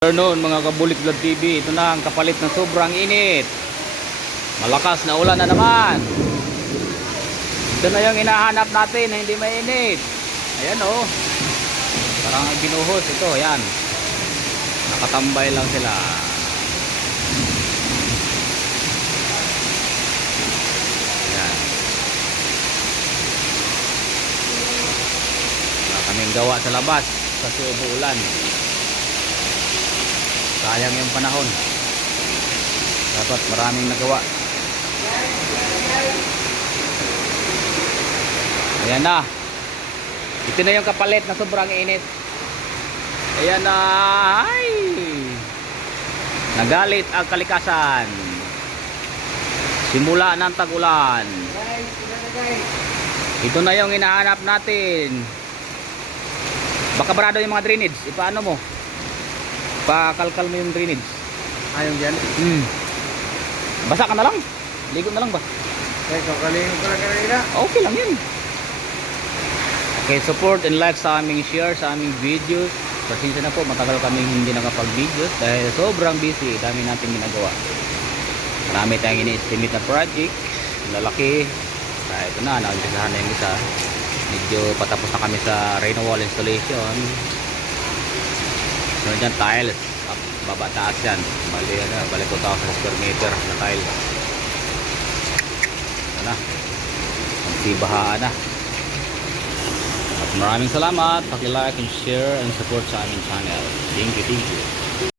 afternoon mga kabulik vlog TV ito na ang kapalit ng sobrang init. Malakas na ulan na naman. Ito na yung hinahanap natin na hindi mainit. Ayan oh. Parang binuhos ito ayan. Nakatambay lang sila. Ayan. Wala kaming gawa sa labas kasi umuulan sayang yung panahon. Dapat maraming nagawa. Ayan na. Ito na yung kapalit na sobrang init. Ayan na. Ay! Nagalit ang kalikasan. Simula ng tagulan. Ito na yung hinahanap natin. Baka barado yung mga drainage. Ipaano mo pakalkal mo yung drainage Ayaw dyan. Hmm. Basa ka na lang. Ligo na lang ba? Eh, kakalingon ko lang kanina. Okay lang yun. Okay, support and like sa aming share, sa aming videos. Pasensya na po, matagal kaming hindi nakapag-videos dahil sobrang busy. Dami natin ginagawa. Marami tayong ini-estimate na project. Lalaki. Kaya ito na, nakampisahan na yung isa. Medyo patapos na kami sa rain wall installation. So dyan, tiles. Up, baba taas yan. Bali, ano, bali 2,000 square meter na tiles. Ito na. Magsibahaan na. At maraming salamat. Paki-like and share and support sa aming channel. Thank you, thank you.